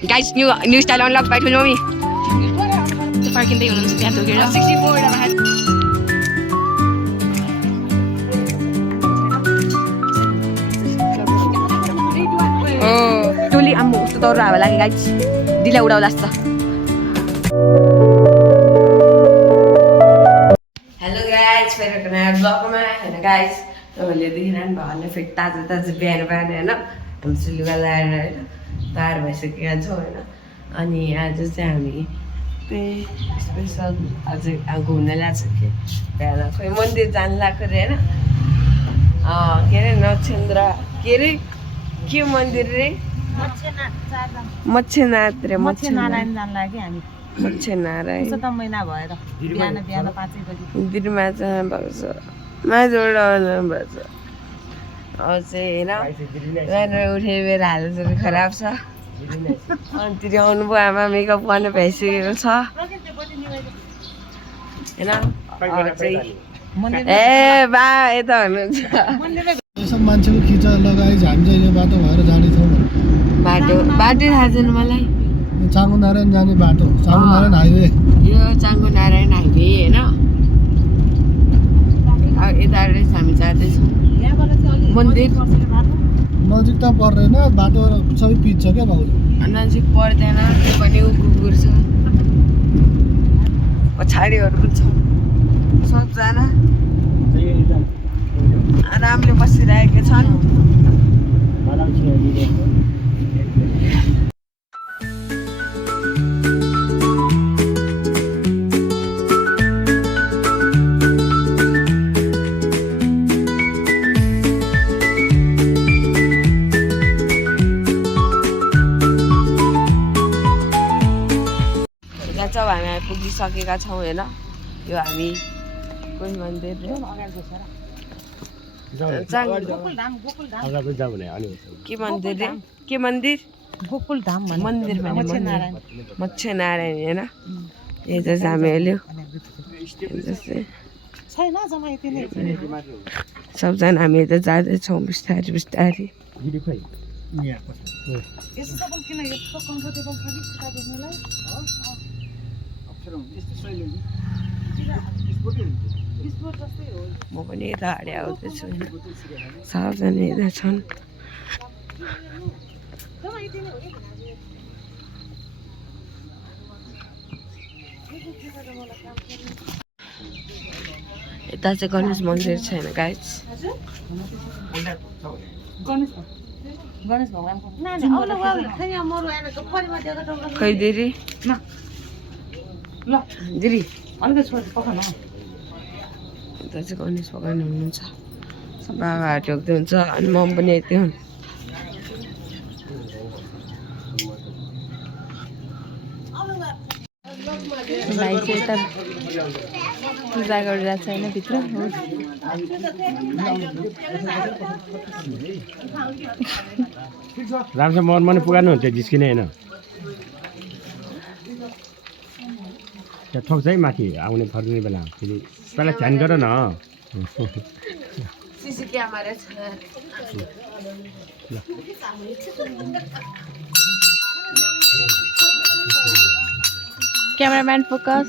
Guys new style unlock बाइ ठुलो mummy फर्किँदै हुनुहुन्छ त्यहाँ धोकेर 64 टोली आम्मो कस्तो दौरा हावा लाग्यो गाइस दिला उडाउला जस्तो हेलो गाइस मेरो नयाँ ब्लगमा हैन गाइस तपाईँले देखिरहनु भयो होला फेरि ताजा ताजा बिहान होइन हाम्रो लुगा लगाएर होइन तयार भइसकेका छौँ होइन अनि आज चाहिँ हामी त्यही स्पेसल आज घुम्न ल्याएको छ कि बिहान खोइ मन्दिर जानु लाग्यो अरे होइन के अरे नक्षेन्द्र के अरे के मन्दिर रे मच्छेनाथ रे मच्छेनारायण जान लाग्यो हामी मच्छेनारायण महिना भएर बिहान 5 बजी मन्दिरमा जानु भएको छ माझबाट आउनु भएको छ चाहिँ होइन उठे मेरो हालत खराब छ अनि तिर आउनुभयो आमा मेकअप गर्ने भइसकेको छ होइन ए बा यता हुनुहुन्छ मान्छेको खिचा लगाइ हामी चाहिँ यो बाटो भएर जाने छौँ बाटो थाहा छैन मलाई चाङ्गो नारायण जाने बाटो चाङ्गो नारायण हाइवे यो चाङ्गो नारायण हाइवे होइन अब यता हामी जाँदैछौँ मन्दिर नजिक त पर्दैन बाटो सबै पिच छ क्या भाउजू नजिक पर्दैन त्यो पनि कुकुर छ पछाडिहरू पनि छ सबजना आरामले बसिरहेका छन् हामी पुगिसकेका छौँ होइन यो हामी कुन मन्दिर के मन्दिर रे के मन्दिर गोकुल धाम मन्दिर मच्छेनारायण होइन यो चाहिँ हामी हेल्यो सबजना हामी यता जाँदैछौँ बिस्तारै बिस्तारै म पनि यता अगाडि आउँदैछु सबजना यता छन् यता चाहिँ गणेश मन्दिर छैन गाइस खै दिदी दिदी यता चाहिँ गणेश भगवान् हुनुहुन्छ बाबाहरू टोक्दै हुन्छ अनि मम पनि यति हुन् भाइ चाहिँ यता पूजा गरिरहेको छ होइन भित्र राम्रोसँग मनमा नै पुगार्नु हुन्छ जिस्किने होइन त्यहाँ ठोक्छ है माथि आउने फर्किने बेला फेरि पहिला ध्यान गर न सीसी क्यामेरा छ क्यामेराम्यान फोकस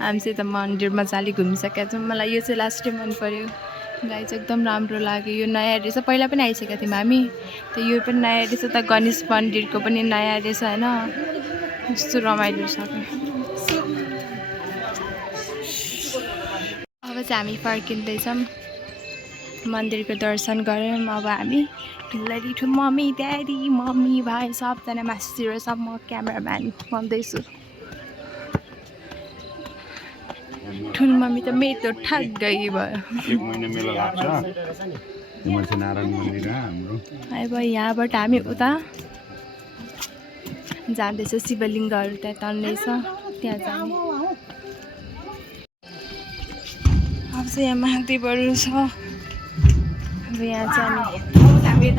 हामी चाहिँ त मन्दिरमा जाली घुमिसकेका छौँ मलाई यो चाहिँ लास्टै मन पर्यो गाई चाहिँ एकदम राम्रो लाग्यो यो नयाँ रहेछ पहिला पनि आइसकेका थियौँ हामी त यो पनि नयाँ रहेछ त गणेश मन्दिरको पनि नयाँ रहेछ होइन कस्तो रमाइलो छ अब चाहिँ हामी फर्किँदैछौँ मन्दिरको दर्शन गऱ्यौँ अब हामी ठुलरी ठुल मम्मी ड्याडी मम्मी भाइ सबजना मासुतिर सब म क्यामेराम्यान भन्दैछु ठुलो मम्मी त मेरो ठग्गै भयो अब यहाँबाट हामी उता जाँदैछ शिवलिङ्गहरू त्यहाँ तन्दैछ त्यहाँ जाने अब चाहिँ यहाँ महादेवहरू छ अब यहाँ चाहिँ हामी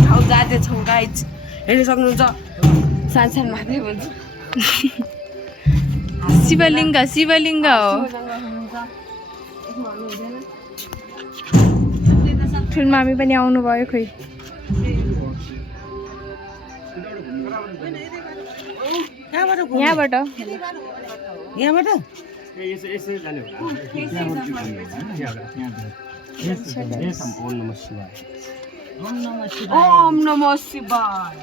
ठाउँ जाँदैछौँ गाइज हेर्न सक्नुहुन्छ सानो सानो महादेव शिवलिङ्ग हो ठुलमामी पनि आउनुभयो खोइ यहाँबाट यसो जाने ओम नमः शिवाय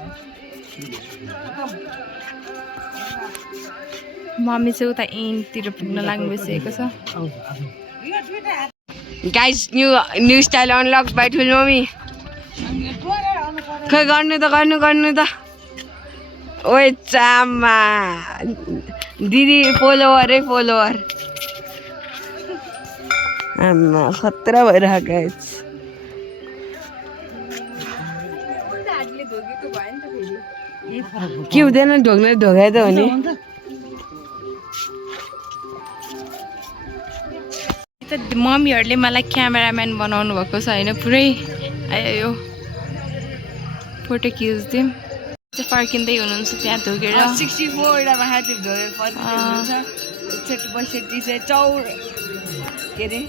मम्मी चाहिँ उता एन्डतिर पुग्न लाग्नु भइसकेको छ guys new style unlock by ठुलो मम्मी खै गर्नु त ओए चामा दिदी फलोवर आमा खतरा भइरहेको गाइस के हुँदैन ढोगाइ त हो नि मम्मीहरूले मलाई क्यामेराम्यान बनाउनु भएको छ होइन पुरै आयो फोटो खिच्दिउँ चाहिँ फर्किँदै हुनुहुन्छ त्यहाँ धोगेर 64 वटा महादेव ढोगेर फर्किनुहुन्छ एकचोटि पैँसठी चाहिँ के अरे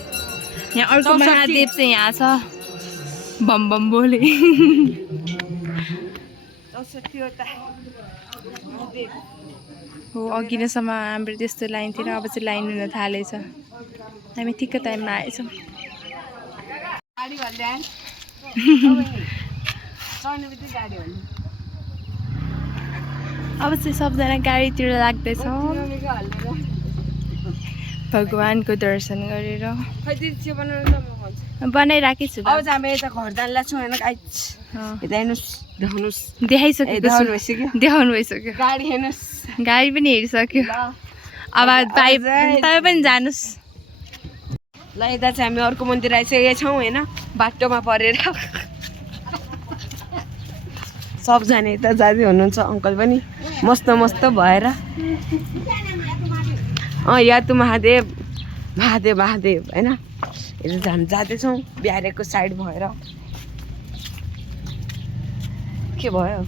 यहाँ अर्को महादेव चाहिँ यहाँ छ बम बम बोले 64 वटा हो अघि नैसम्म हाम्रो त्यस्तो लाइन थिएन अब चाहिँ लाइन हुन थालेछ हामी ठिक्क टाइममा आएछौँ गाडी भन्दै चढ्ने बित्तिकै गाडी भन्नु अब चाहिँ सबजना गाडीतिर लाग्दैछौँ भगवानको दर्शन गरेर बनाइराखेको छु अब चाहिँ हामी यता घर जान्ला छौँ होइन गाइस यता हेर्नुहोस् देखाउनुहोस् देखाउनु भइसक्यो गाडी हेर्नुहोस् गाडी पनि हेरिसक्यो अब तपाईँ पनि जानुहोस् ल यता चाहिँ हामी अर्को मन्दिर आइसकेका छौँ होइन बाटोमा परेर सबजना यता जाँदै हुनुहुन्छ अङ्कल पनि मस्त भएर यातु महादेव होइन यता हामी जाँदैछौँ बिहारेको साइड भएर के भयो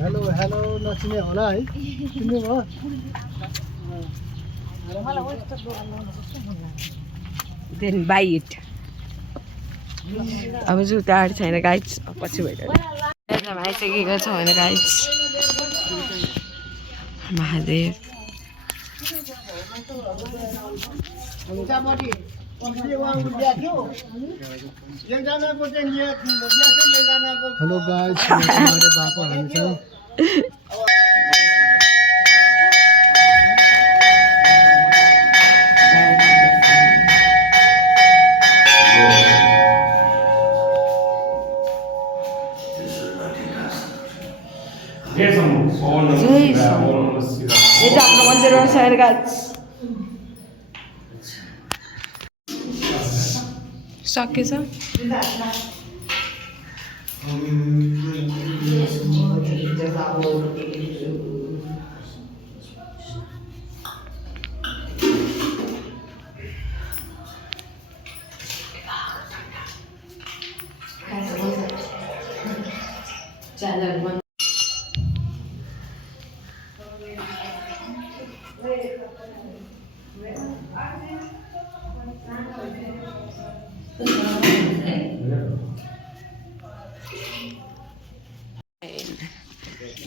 हेलो नचिने होला है चिन्नुभयो देन बाई इट अब जुत्ता आँट छैन गाइस पछि भएर आइसकेको छ होइन गाइस महादेव हेलो गाइस हमारे बाको हामी चाहिँ ये हाम्रो मन्दिर छैन गाइस सकेछ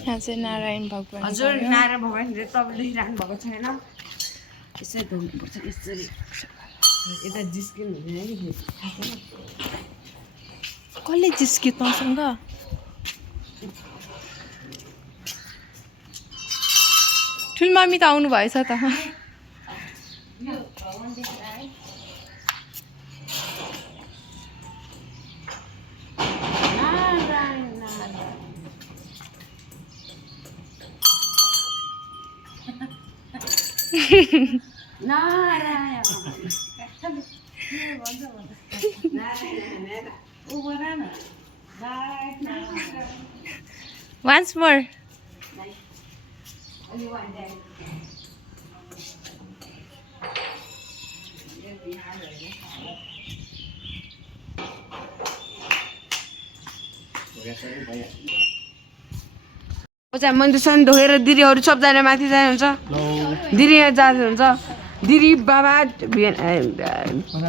यहाँ चाहिँ नारायण भगवान हजुर नारायण भगवानले तपाईँ देखिरहनु भएको छैन यसरी धुनुपर्छ यसरी यता जिस्किनु हुँदैन नि कसले जिस्क्यो तँसँग ठुलमामी त आउनु भएछ त Once more. मन्दिरसम्म ढोगेर दिदीहरू सबजना माथि जानुहुन्छ दिदी यहाँ जानुहुन्छ दिदी बाबा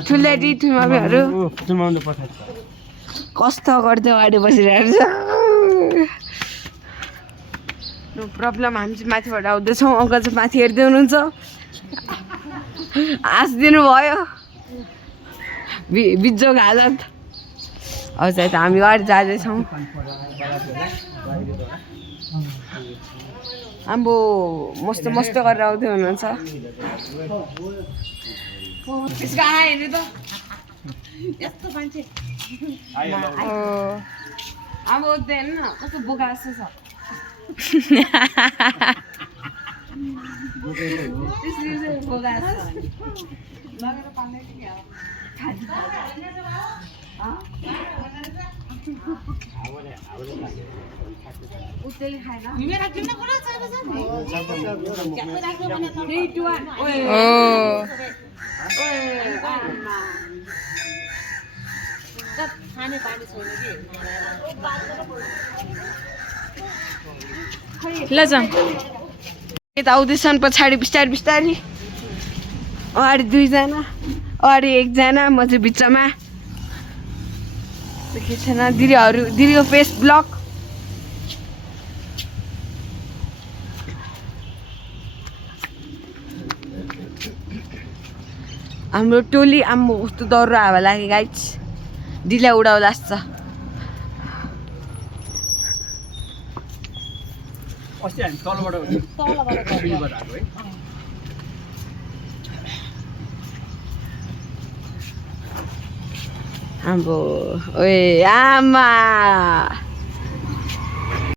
ठुलेटी ठुलमम्मीहरू चुमाउनु पठाएको छ कस्तो गर्दै अगाडि बसिरहेको छ नो प्रब्लम हामी चाहिँ माथिबाट आउँदैछौँ अङ्कल चाहिँ माथि हेर्दै हुनुहुन्छ हाँसिदिनु भयो बिजोग हालत हजुर त हामी अगाडि जाँदैछौँ आम्बो मस्त मस्त गरेर आउँदै हुनुहुन्छ यसको आए हेर्नु त यस्तो मान्छे अब हेर्नु न कस्तो बोका जस्तो छ बोका लगेर पाल्दै उसले खाएन ल जाउँ यता आउँदैछन् पछाडि बिस्तारी बिस्तारी अगाडि दुईजना अगाडि एकजना म चाहिँ बिचमा छैन दिदीको फेस ब्लक हाम्रो टोली आम्बो कस्तो डर हावा लाग्यो गाइज दिदीलाई उडाउला जस्तो अस्ति हामी तलबाट सिँढीबाट आएको है आम्बो ओए आमा